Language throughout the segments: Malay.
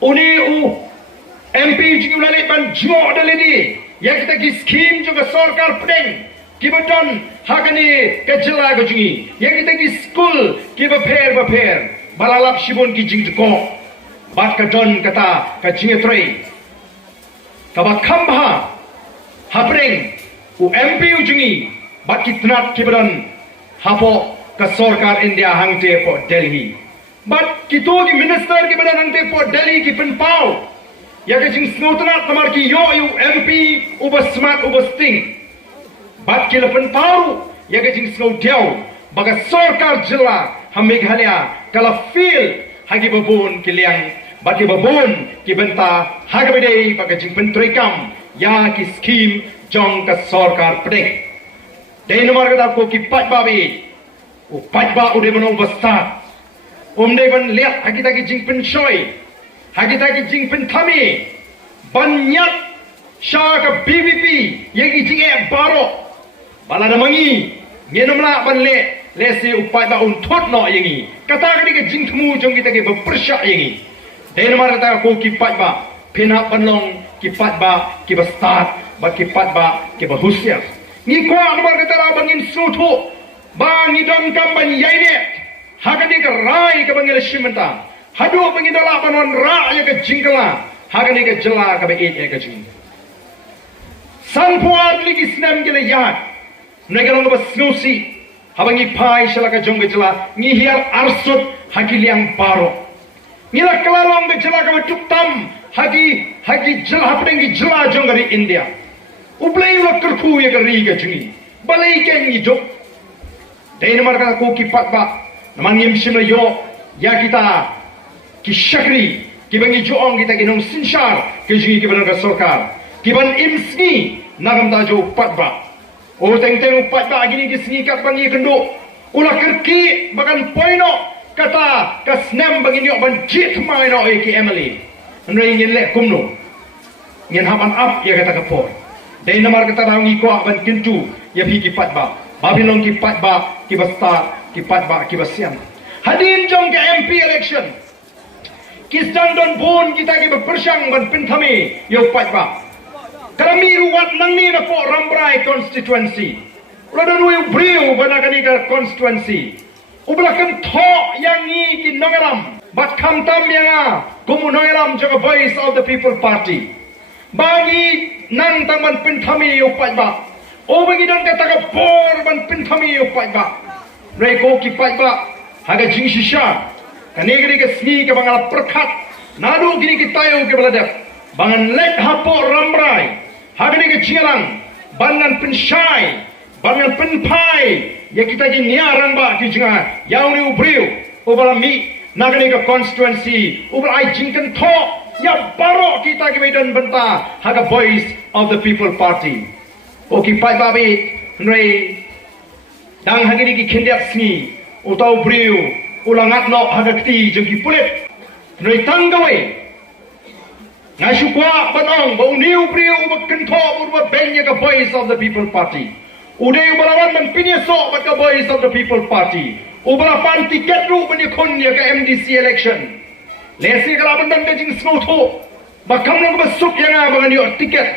Uni MP juga ulah ban jok daledi. Yang kita ki skim juga sarkar pedeng. Kibadan hakani kejela gejungi. Yang kita ki school kiba pair. Balalap shibon ki jing jko. Bat kadon kata kajing trei. Kaba kambha hapeng MP ujungi. Bat kitnat kibadan hapo ka sarkar India hangte po Delhi. Bat kito ki minister kibadan hangte po Delhi ki penpau. Ya kajing snotnat namar ki yo MP ubas smart ubas ting. Bat ki lepen pau ya kajing snot diau baga sarkar jilla Meghalaya kala feel hagi babun ki liang bat ki babun ki benta hagabede baga jing pentrikam ya ki scheme jong ka sarkar pedeng. Dei namar kata ko ki pat babi o pat ba ude bano basta dei ban liat hagi ta ki jing penshoi hagi ta ki jing penthami banyak syaka BBP yang jing baro bala namangi ngenomla ban lesi upai ba untot no yangi kata kali ke jing thmu jong kita ke bersyak yangi dei namar kata ko ki pat ba pina banlong ki pat ba ki bastat ba ki pat ba ki bahusya ni ko namar kata ra bangin sutu bang idam kam ban yaine hakani ka rai ka bangil shimenta hadu bangin dala banon ra ya ka jingkala hakani ka jela ka be ya ka jing sanpuat ligi snam gele yat negalong ba snusi habangi pai shalaka jong ke jela ngi hiar arsut hakiliang paro ngila kalalong ke jela ka tuktam hagi jela hapeng gi jela jong dari India ublei lo kerku ya ka ri ka jingi balai ke ngi jok dei namar ka ko ki pat ba naman ngim shimla yo ya kita ki shakri ki bangi joong kita kinong sinshar ki jingi ki banang ka sarkar ki ban imsni nagam ta jo pat ba o teng pat ba gini ki singi kat bangi kendo ula kerki bagan poino kata ka snam bangi yo ban jit mai no ki Emily nrai ngin le kumno ngin haban up ya kata ka por dei namar kata rangi ko ban kintu ya bi ki pat ba babilong ki pat ba ki basta ki pat ba ki basian hadim jong ke MP election kisdan don bon kita ki bersang ban pinthami yo pat ba kami ruwat nangni na po Rambrai constituency rodon wi briu banakani ka constituency ublakan tho yang ni ki nongaram bat khamtam yang kumu nongaram jaga voice of the people party bagi nang taman pinthami yo pat ba o bagi don kata ka por ban pinthami yo pat ba reko ki pat ba haga jing shisha kanegri ke sni ke bangala perkhat nadu gini ki tayo ke baladap bangan let hapo Rambrai haga ni ke jingalang bangan penshai bangan penpai ya kita ki niarang ba ki jinga yang ni ubriu ubala mi nagani ke constituency ubala ai jingkan tho ya baro kita ki medan benta haga voice of the people party oki pai babi nrei dang hagini ki khendiak sni utau briu ulangat no haga kti jengki pulit nrei tanggawai ngashu kwa banong bau niu briu ubak kentho ubak benya ka voice of the people party udai ubalawan man pinyeso bat ka voice of the people party ubalapan tiket ru banyakon ya ka MDC election lesi kalaban dan bejing snotho bakam nang basuk yang abangan yo tiket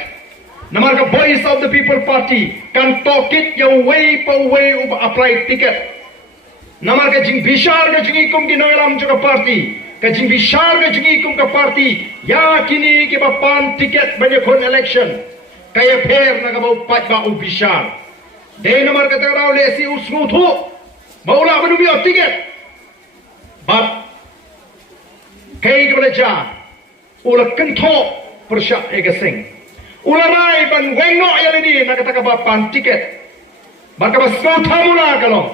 namar ka voice of the people party kan tokit ya way pa way uba apply tiket namar ka jing bishar ka jing ikum ki nangaram juga party ka jing bishar ka jing ikum ka party ya kini ki bapan tiket banyakon election kaya pher na ka bau pat ba u bishar de namar ka taraw lesi usnotho maula banu bi tiket but kay kebelajar ula kentho persyak egasing ula rai ban wengno yalini nak kata bapan tiket maka basau thamula kalau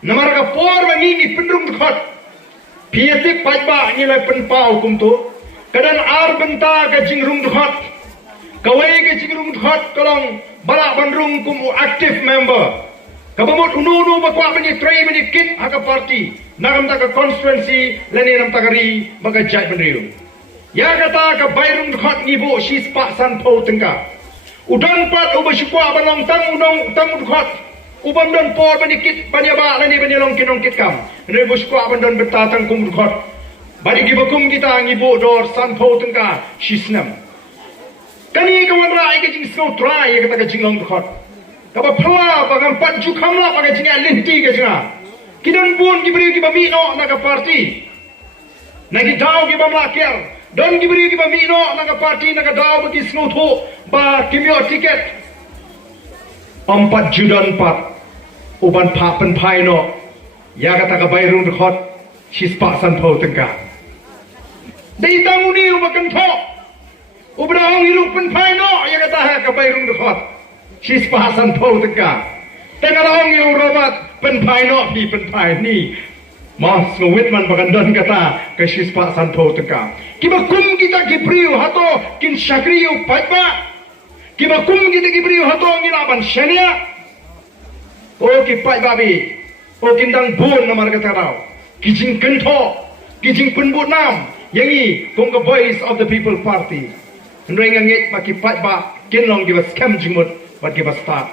namar ka por wangi pendrung khot piatik pajba nilai penpau kum tu kadan ar benta ka jingrung khot kawai ka jingrung khot kolong bala bandrung kum active member kabamut unu bakwa bani tray bani kit haka party nagam ta ka constituency lani nam ta kari baga jai benriu ya kata ka bairung khot ni bo shi spa san pho tengka udan pat ubashukwa balong tang udong tang khot ubam don por bani kit bani ba lani bani long kinong kit kam ne bushukwa bandon betatang kum khot Bari gibakum kita ngibu dor sanpo tengka shisnam. Kani kawan rai ke jing snow try ya kata ke jing long khot. Kapa phala pagan panju khamla pagan jing linti ke jinga. Kidan bun gibri gibami no naga party. Nagi daw gibam lakiar. Don gibri gibami no naga party naga daw bagi snow tho ba kimyo tiket. 4 Judan 4 uban papen pai no ya kata ka bayrung khot shispa san pho tengka dei tanguni ubakan tho ubrahong hirup pen pai no ya kata ha ka bayrung khot shispa san pho tengka tengalong yu robat pen pai no pi pen pai ni mas ngwit man bakan don kata ka shispa san pho tengka kibakum kita gibriu hato kin shakriu paipa kibakum kita gibriu hato nginaban shania o kipai babi o kindang bun namar kata tau kijing kentho kijing penbut nam yangi kong the voice of the people party nrenga ngit ma kipai ba kinlong give us scam jingmut but give us start